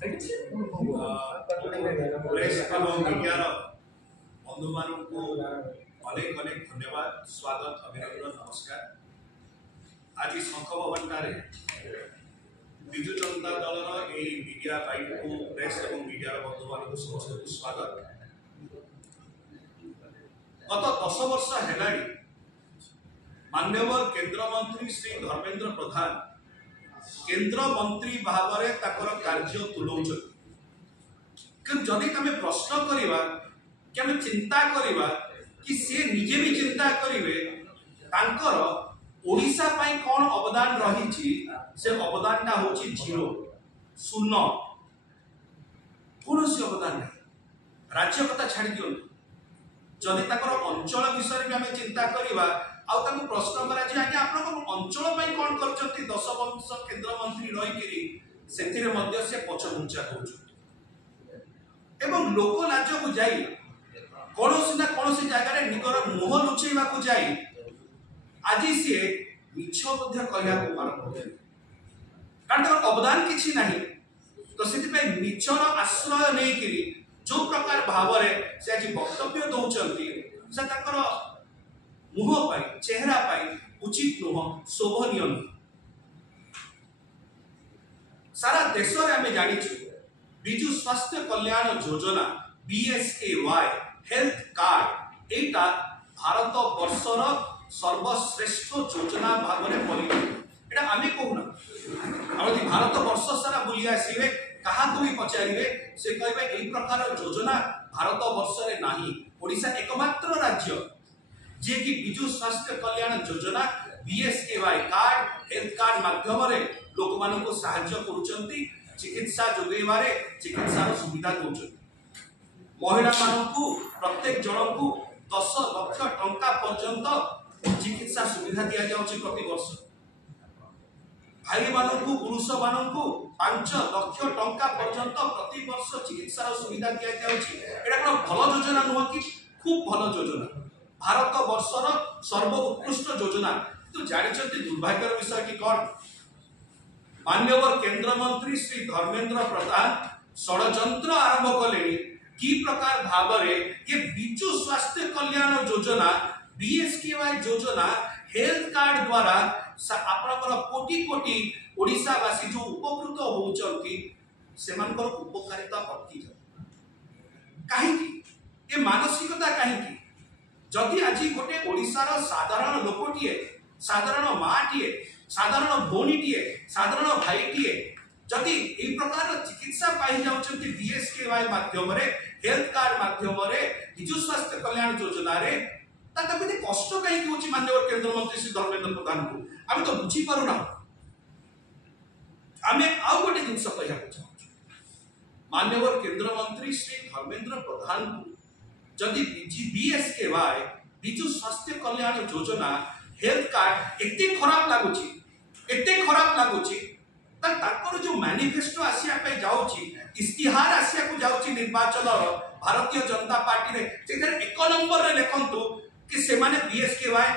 Press एवं media बंधु मान अनेक अनेक धन्यवाद स्वागत अभिनंदन नमस्कार। आज शंख भवन विजु जनता दल मीडिया लाइव को प्रेस एवं मीडिया बंधु मान समस्त स्वागत। गत 10 वर्ष है माननीय केंद्र मंत्री श्री धर्मेंद्र प्रधान केंद्र मंत्री भाव में कार्य तुलाऊँ जदि आम प्रश्न करवा कि आम चिंता करवा कि सी निजे भी चिंता करेंगे ओडिशा पाई कौन अवदान रही से अवदान टा हूँ जीरो शून्य कौन अवदान नहीं। राज्य कथा छाड़ी दिखाँ जदि अंचल विषय भी आम चिंता करवा आउ प्रश्न करा आज्ञा आप अंचल कौन कर 10 वर्ष केंद्र मंत्री रही से पछघुंचा कर लोक लाज को जाई कौन ना कौन जगह निगर मुह लुचेवा को जाई आज सी मिछ कहना कारण अवदान किसी ना तो से मिछर आश्रय नहीं जो प्रकार भाव से आज वक्तव्य दौरान से मुह पाई चेहरा पाई उचित नुह शोभनीय नुह। सारा देश में आम जाचु विजु स्वास्थ्य Kalyan Yojana BSKY health card एटा भारत वर्षर सर्वश्रेष्ठ योजना भाव में परिणत एटा आम कहूना भारत वर्ष सारा बुली आसवे क्या भी पचारे से कहे यही प्रकार योजना भारत वर्ष में नहीं ओडिशा एकमात्र राज्य जे कि विजु स्वास्थ्य Kalyan Yojana BSKY card health card माध्यम लोक मान साहाय्य करुचंती चिकित्सा जोगेबारे चिकित्सार सुविधा दौरान महिला मानू प्रत्येक जन को 10 लाख टंका पर्यंत चिकित्सा सुविधा दि जाऊँगी प्रति वर्ष भाई मानू पुरुष मानू 5 लाख टंका पर्यंत प्रति वर्ष चिकित्सार सुविधा दि जाऊँगी। एटा भल योजना नुह कि खूब भल योजना भारत वर्षर सर्वोत्कृष्ट योजना तो जानते दुर्भाग्यर विषय कि कौन माननीय केंद्र मंत्री श्री धर्मेंद्र प्रधान षड्यंत्र आरंभ कले कि प्रकार भाव ये विजु स्वास्थ्य कल्याण योजना BSKY योजना हेल्थ कार्ड द्वारा आपनकर कोटी कोटी ओडिशावासी जो उपकृत होउचंती सेमानकर उपकारिता बढ़ती जाए कहीं ये मानसिकता कहीं जदि आज गोटे ओडिशार साधारण लोकटीए साधारण माटीए साधारण भौणीटीए साधारण भाईटीए जदि यही प्रकार चिकित्सा पाई जाउछंती BSKY माध्यम हेल्थ कार्ड माध्यम विजु स्वास्थ्य कल्याण योजना कष्ट कहीं होची माननीय केंद्र मंत्री श्री धर्मेंद्र प्रधान को आम तो बुझी पारुना। आम आउ गोटे जिन कहना चाहूँ माननीय केंद्र मंत्री श्री धर्मेंद्र प्रधान को जदि BSKY विजु स्वास्थ्य कल्याण योजना हेल्थ कार्ड एते खराब लगुच जो मैनिफेस्टो आसिया जाऊँगी इस्तिहार आसिया को जाऊँगी निर्वाचन भारतीय जनता पार्टी रे से 1 नंबर रे लिखंतु कि से माने BSKY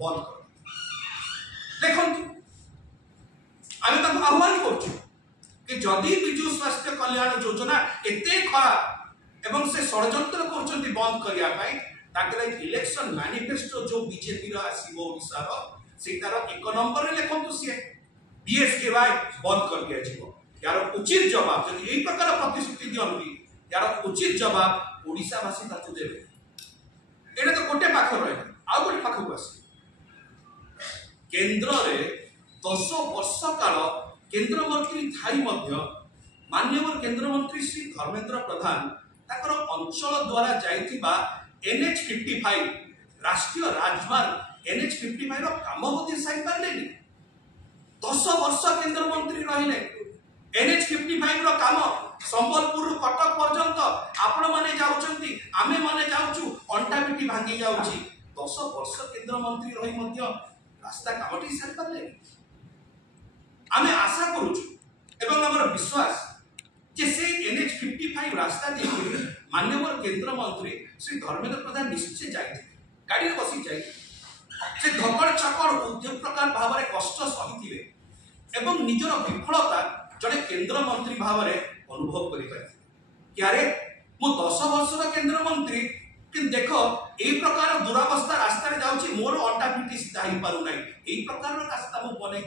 बंद कर देखंतु आमे ताको आह्वान करछु कि जदि विजु स्वास्थ्य कल्याण योजना एते खराब एवं से षड्यंत्र करछंती बंद करिया पाई ताकरे इलेक्शन मैनिफेस्टो जो बीजेपी रो आसीबो ओडिसा रो सेटार 1 नंबर रे लिखंतु से BSKY बंद कर दिया जीवो यार उचित जवाब जदि एही प्रकार प्रतिश्रुति दियंती यार उचित जवाब ओडिसावासी ताकु देबे। एटा तो गोटे पाख रहे आ गोटे पाख को आसी केंद्र रे 10 वर्ष काल केंद्र मंत्री थाई मध्य माननीय केंद्र मंत्री श्री धर्मेंद्र प्रधान ताकर अंचल द्वारा जाइथिबा NH55 राष्ट्रीय राजमार्ग NH55 रो काम होती साइ पारलेनी 10 वर्ष केंद्र मंत्री रहिले NH55 रो काम संबलपुर कटक पर्यंत आपण माने जाउचंती आमे माने जाउचु अंटा पिटी भांगी जाउची 10 वर्ष केंद्र मंत्री रही मध्य रास्ता कामटी साइ पारले आमे आशा करूछु एवं हमर विश्वास जे से NH55 रास्ता दे माननीय केंद्र मंत्री श्री धर्मेंद्र प्रधान निश्चय जाई गाड़ी में बसी जाई से धकड़ चकड़ जो प्रकार भाव में कष्ट सही एवं निजर विफलता जड़े केंद्र मंत्री भाव में अनुभव करें मु 10 वर्षर केंद्र मंत्री कि देख ए प्रकार दुरावस्था रास्ता जाऊँगी मोर अंटा पिटी सीधा हो पार ना यही प्रकार रास्ता मुझे बनई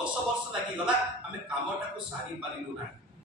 10 वर्ष लगी गला आम कामटा को सारी पारू ना